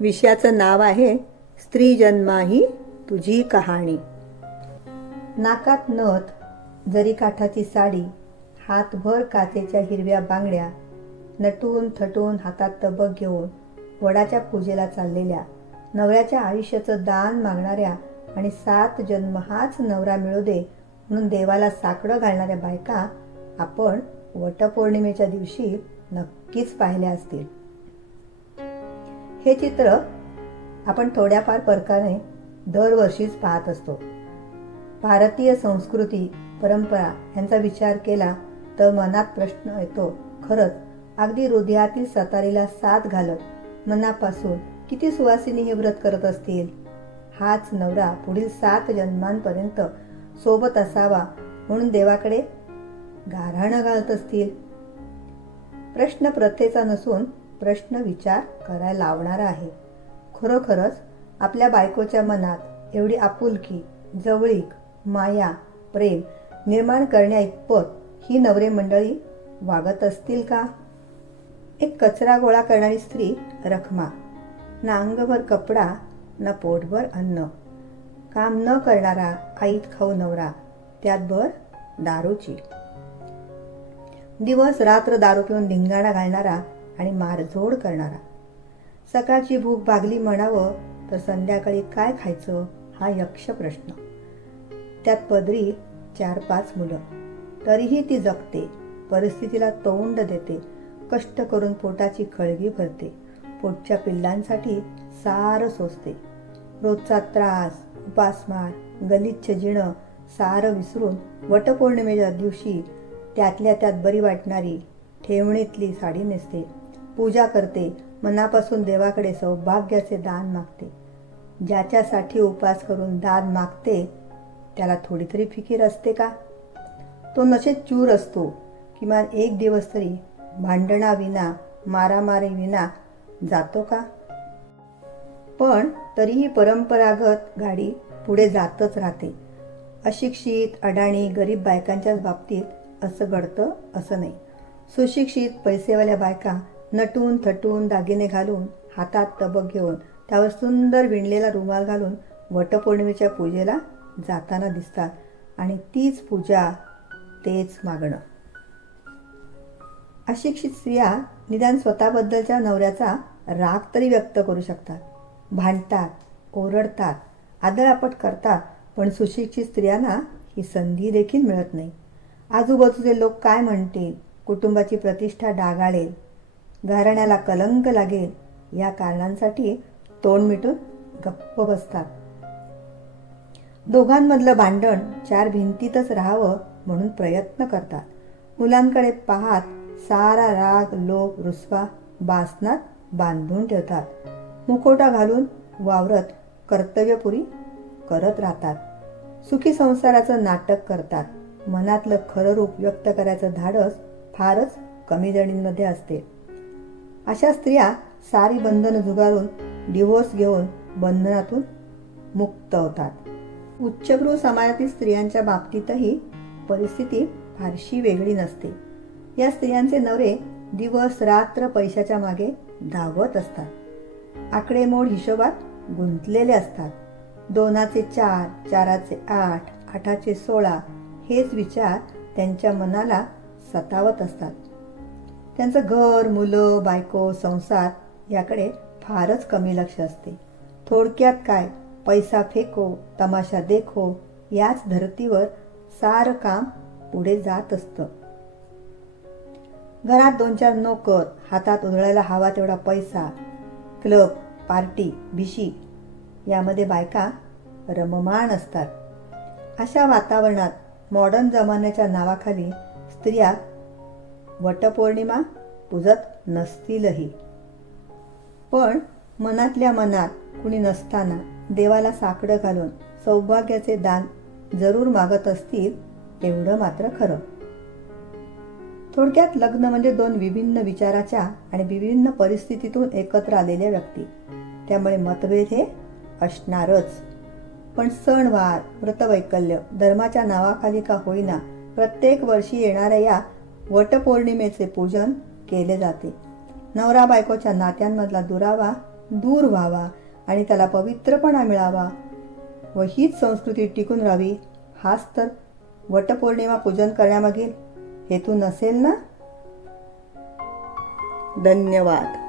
विषयाचं नाव आहे स्त्री जन्माही तुझी कहाणी। नाकात नथ, जरी काठाची साडी, हातभर काचेच्या हिरव्या बांगड्या, नटून थटून हातात तबक घेऊन वडाच्या पूजेला चाललेल्या, नवऱ्याच्या आयुष्याचं दान मागणाऱ्या आणि 7 जन्म हाच नवरा मिळू दे म्हणून देवाला साकडं घालणाऱ्या बायका आपण वटपौर्णिमेच्या दिवशी नक्कीच पाहिल्या असतील। हे चित्र आपण थोड्याफार फरकाने दरवर्षीच पाहत असतो। भारतीय संस्कृती, परंपरा यांचा विचार केला तर मनात प्रश्न येतो, खरंच अगदी हृदयातील सतारीला साथ घालत मनापासून किती सुवासिनी हे व्रत करत असतील। हाच नवरा पुढील 7 जन्मांपर्यंत सोबत असावा म्हणून देवाकडे गाऱ्हाणं घालत असतील। प्रश्न प्रथेचा नसून प्रश्न विचार करायला लावणारा आहे। खरोखरच आपल्या बायकोच्या मनात एवढी आपुलकी, जवळीक, माया, प्रेम निर्माण करण्याइतपत ही नवरे मंडळी वागत असतील का? एक कचरा गोळा करणारी स्त्री रखमा, ना अंगभर कपडा ना पोटभर अन्न, काम न करणारा आईत खाऊ नवरा, त्यात भर दारूची, दिवस रात्र दारू पिऊन धिंगाणा घालणारा आणि मारझोड करणारा, सकाळची भूक भागली म्हणावं तर संध्याकाळी काय खायचं हा यक्ष प्रश्न, त्यात पदरी 4-5 मुलं, तरीही ती जगते, परिस्थितीला तोंड देते, कष्ट करून पोटाची खळगी भरते, पोटच्या पिल्लांसाठी सारं सोसते, रोजचा त्रास, उपासमार, गलिच्छ जिणं सारं विसरून वटपौर्णिमेच्या दिवशी त्यातल्या त्यात बरी वाटणारी ठेवणीतली साडी नेसते, पूजा करते, मनापासून देवाकडे सौभाग्याचे दान मागते। ज्याच्यासाठी उपास करून दान मागते त्याला थोडी तरी फिकीर असते का? तो नशेत चूर असतो। किमान एक दिवस तरी भांडणाविना, मारामारी विना जातो का? पण तरीही परंपरागत गाडी पुढे जातच राहते। अशिक्षित, अडाणी, गरीब बायकांच्याच बाबतीत असं घडतं असं नाही। सुशिक्षित, पैसेवाल्या बायका नटून थटून दागिने घालून, हातात तबक घेऊन, त्यावर सुंदर विणलेला रुमाल घालून वटपौर्णिमेच्या पूजेला जाताना दिसतात आणि तीच पूजा, तेच मागणं। अशिक्षित स्त्रिया निदान स्वतःबद्दलच्या नवऱ्याचा राग तरी व्यक्त करू शकतात, भांडतात, ओरडतात, आदळआपट करतात, पण सुशिक्षित स्त्रियांना ही संधी देखील मिळत नाही। आजूबाजूचे लोक काय म्हणतील, कुटुंबाची प्रतिष्ठा डागाळेल, घराण्याला कलंक लागेल या कारणांसाठी तोंड मिटून गप्प बसतात। दोघांमधलं भांडण 4 भिंतीतच राहावं म्हणून प्रयत्न करतात। मुलांकडे पाहत सारा राग, लोभ, रुसवा बासनात बांधून ठेवतात। मुखोटा घालून वावरत कर्तव्यपुरी करत राहतात। सुखी संसाराचं नाटक करतात। मनातलं खरं रूप व्यक्त करायचं धाडस फारच कमी जणींमध्ये असते। अशा स्त्रिया सारी बंधनं झुगारून डिव्होर्स घेऊन बंधनातून मुक्त होतात। उच्चभ्रू समाजातील स्त्रियांच्या बाबतीतही परिस्थिती फारशी वेगळी नसते। या स्त्रियांचे नवरे दिवस रात्र पैशाच्या मागे धावत असतात, आकडेमोड हिशोबात गुंतलेले असतात। 2चे 4, 4चे 8, 8चे 16 हेच विचार त्यांच्या मनाला सतावत असतात। त्यांचं घर, मुलं, बायको, संसार याकडे फारच कमी लक्ष असते। थोडक्यात काय, पैसा फेको, तमाशा देखो याच धर्तीवर सारं काम पुढे जात असतं। घरात 2-4 नोकर, हातात उधळायला हवा तेवढा पैसा, क्लब, पार्टी, भिशी यामध्ये बायका रममाण असतात। अशा वातावरणात मॉडर्न जमान्याच्या नावाखाली स्त्रिया वटपौर्णिमा पूजत नसतीलही, पण मनातल्या मनात कुणी नसताना देवाला साकडं घालून सौभाग्याचे दान जरूर मागत असतील एवढं मात्र खरं। थोडक्यात लग्न म्हणजे 2 विभिन्न विचाराच्या आणि विभिन्न परिस्थितीतून एकत्र आलेल्या व्यक्ती, त्यामुळे मतभेद हे असणारच। पण सणवार, व्रतवैकल्य, धर्माच्या नावाखाली का होईना प्रत्येक वर्षी येणाऱ्या या वटपौर्णिमेचे पूजन केले जाते। नवरा बायकोच्या नात्यांमधला दुरावा दूर व्हावा आणि त्याला पवित्रपणा मिळावा व हीच संस्कृती टिकून राहावी, हाच तर वटपौर्णिमा पूजन करण्यामागील हेतू नसेल ना? धन्यवाद.